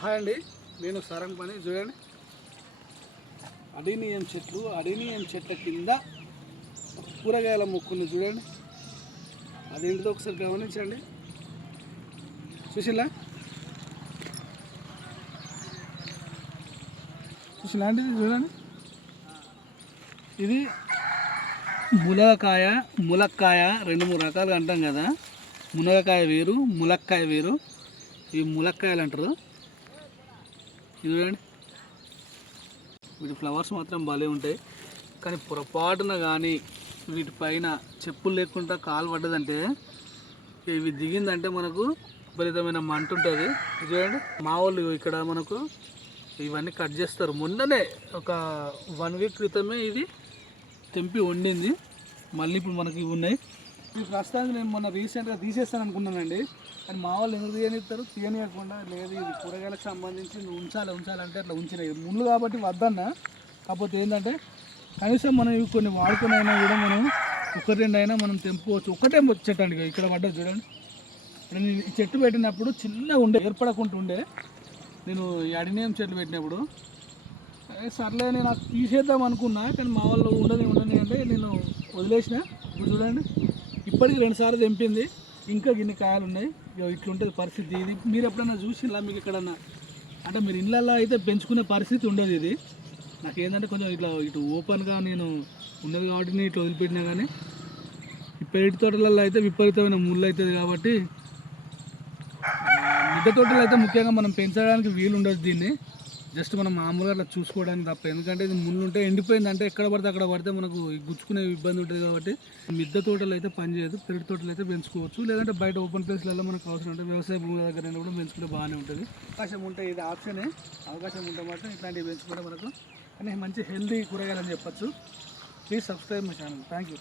Hi అండి, నేను సారంగపాణి. చూడండి, అడీనియం చెట్ల కింద కూరగాయల మొక్కలు చూడండి. అదేంటిదో ఒకసారి గమనించండి. చూసిలా చూసిలాంటిది చూడండి. ఇది ములక్కాయ 2-3 రకాలుగా అంటాం కదా. మునగకాయ వేరు, ములక్కాయ వేరు. ఇవి ములక్కాయలు అంటారు. ఇది చూడండి, వీటి ఫ్లవర్స్ మాత్రం భలే ఉంటాయి. కానీ పొరపాటున కానీ వీటిపైన చెప్పులు లేకుండా కాలు పడ్డదంటే, ఇవి దిగిందంటే మనకు విపరీతమైన మంట ఉంటుంది. చూడండి, మా వాళ్ళు ఇక్కడ మనకు ఇవన్నీ కట్ చేస్తారు. మొన్ననే ఒక 1 వీక్ క్రితమే ఇది తెంపి వండింది. మళ్ళీ ఇప్పుడు మనకి ఇవి ఉన్నాయి. ఈ ప్రస్తుతానికి నేను మొన్న రీసెంట్గా తీసేస్తాను అనుకున్నానండి. కానీ మా వాళ్ళు ఎందుకు తీయనియకుండా లేదు, ఇది కూరగాయలకు సంబంధించి నువ్వు ఉంచాలంటే అట్లా ఉంచినాయి. ముళ్ళు కాబట్టి వద్దన్నా. కాకపోతే ఏంటంటే కనీసం మనం ఇవి కొన్ని వాడుకొని అయినా కూడా మనం 1-2 అయినా మనం తెంపుకోవచ్చు. ఒకటే చెట్టు అండి ఇక్కడ పడ్డది చూడండి. నేను ఈ చెట్టు పెట్టినప్పుడు చిన్నగా ఉండే, ఏర్పడకుండా ఉండే. నేను ఈ అడినియం చెట్లు పెట్టినప్పుడు సర్లే నేను నాకు తీసేద్దాం అనుకున్నా. కానీ మా వాళ్ళు ఉండని అంటే నేను వదిలేసిన. ఇప్పుడు చూడండి, ఇప్పటికి 2 సార్లు తెంపింది. ఇంకా గిన్ని కాయలు ఉన్నాయి. ఇట్లుంటుంది పరిస్థితి. ఇది మీరు ఎప్పుడైనా చూసినా మీకు ఎక్కడన్నా అంటే మీరు ఇళ్ళల్లో అయితే పెంచుకునే పరిస్థితి ఉండదు. ఇది నాకేంటంటే కొంచెం ఇటు ఓపెన్గా నేను ఉన్నది కాబట్టి నేను ఇట్లా వదిలిపెట్టినా. కానీ ఈ పెరటి తోటలలో అయితే విపరీతమైన ముళ్ళు అవుతుంది కాబట్టి, మిద్దె తోటలు అయితే ముఖ్యంగా మనం పెంచడానికి వీలు ఉండదు. దీన్ని జస్ట్ మనం మామూలుగా అట్లా చూసుకోవడానికి తప్ప. ఎందుకంటే ఇది ముళ్ళు ఉంటే ఎండిపోయిందంటే ఎక్కడ పడితే అక్కడ పడితే మనకు గుచ్చుకునే ఇబ్బంది ఉంటుంది. కాబట్టి మిద్దె తోటలు అయితే పనిచేయదు. పెరటి తోటలు అయితే పెంచుకోవచ్చు. లేదంటే బయట ఓపెన్ ప్లేస్లలో మనకు అవసరం ఉంటుంది. వ్యవసాయ భూమి దగ్గర కూడా పెంచుకుంటే బాగానే ఉంటుంది. అవకాశం ఉంటే ఇది ఆప్షనే. అవకాశం ఉంటే మాత్రం ఇట్లాంటివి పెంచుకుంటే మనకు కానీ మంచి హెల్దీ కూరగాయలు అని చెప్పచ్చు. Please subscribe my channel. Thank you.